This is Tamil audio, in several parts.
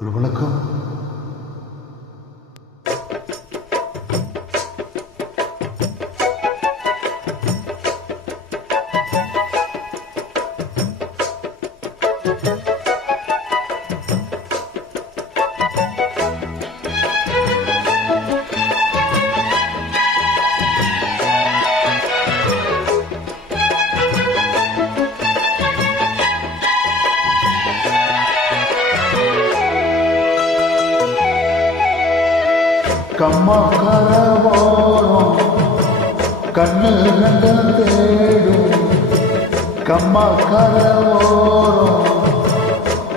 ஒரு வணக்கம். கம்மா கரவோரம் கண்ணு ரெண்டும் தேடும். கம்மா கரவோரம்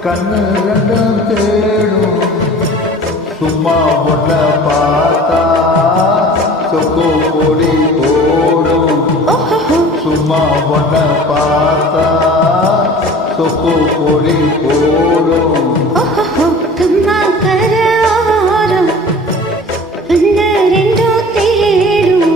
கண்ணு ரெண்டும் தேடும். சும்மா ஒன்ன பார்த்தா சொக்கு பொடி போடும். சும்மா ஒன்ன பார்த்தா சொக்கு பொடி போடும். கம்மா கரவோரம் கண்ணு ரெண்டும் தேடும்.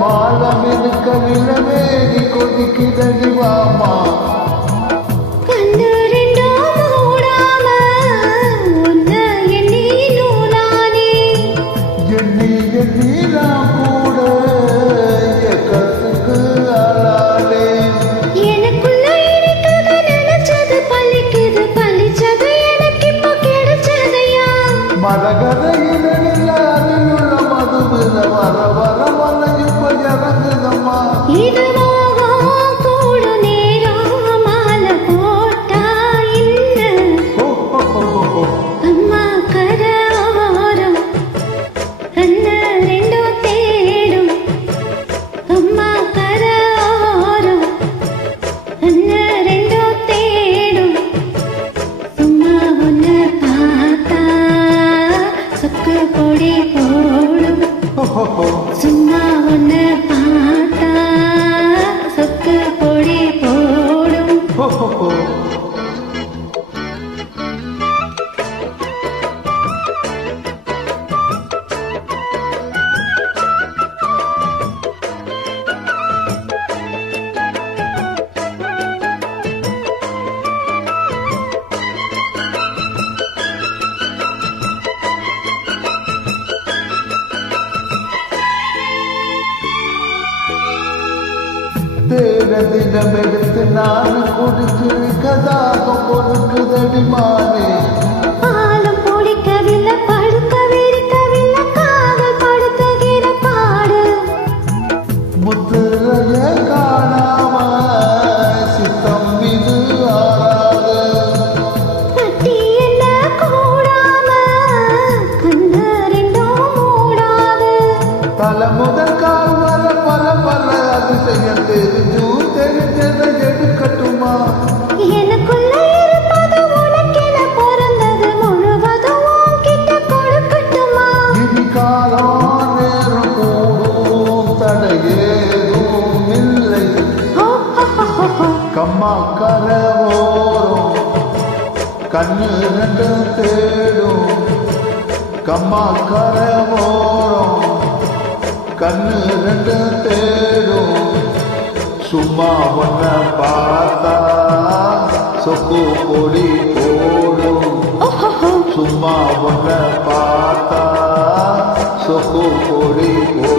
மாலமினுக்கலில வேதி கொதிக்குதடி வாமா. கண்ணு ரெண்டும் மூடாம உன்ன எண்ணி நூலானே. எண்ணி எண்ணிலாம் கூட கத்துக்கு ஆளானே. எனக்குள்ள இருக்குது நினைச்சது பலிக்குது, பலிச்சது எனக்கு இப்போ கிடைச்சதையா. மரகதையில் அதிலுள்ள மதுவில வர வர இறங்குதம்மா. இது மோகம் கூட நேரம் மாலை போட்டா என்ன. அம்மா கரவோரம் கண்ணு ரெண்டும் தேடும். அம்மா கரவோரம் கண்ணு ரெண்டும் தேடும். சும்மா ஒன்ன பார்த்தா சொக்கு பொடி போடும். சும்மா ஒன்ன பார்த்தா சொக்கு பொடி போடும். தேட தினம் எடுத்து நான் குடிச்சு கதாகம் பொறுக்குதடி மாறே. பாலம் பிடிக்கவில்லை, படுக்க விரிக்கவில்லை, காதல் படுத்துகிற பாடு. முத்துரைய காணாம சித்தம் இது ஆறாது. கட்டி என்ன கூடாம கண்ணு ரெண்டும் மூடாது. தலை முதல் கால் வர பல பல அதிசயம் தெரிஞ்சதை எடுக்கட்டுமா. எனக்குள்ள இருப்பது உனக்கென பிறந்தது, முழுவதும் உன்கிட்ட கொடுக்கட்டுமா. இனி காலம் நேரம் கூடும் தடையேதும் இல்லை. கம்மா கரவோரம் கண்ணு ரெண்டும் தேடும். கம்மா கரவோரம் கண்ணு ரெண்டும் தேடும். சும்மா ஒன்ன பார்த்தா சொக்கு பொடி போடும். சும்மா ஒன்ன பார்த்தா சொக்கு பொடி போடும்.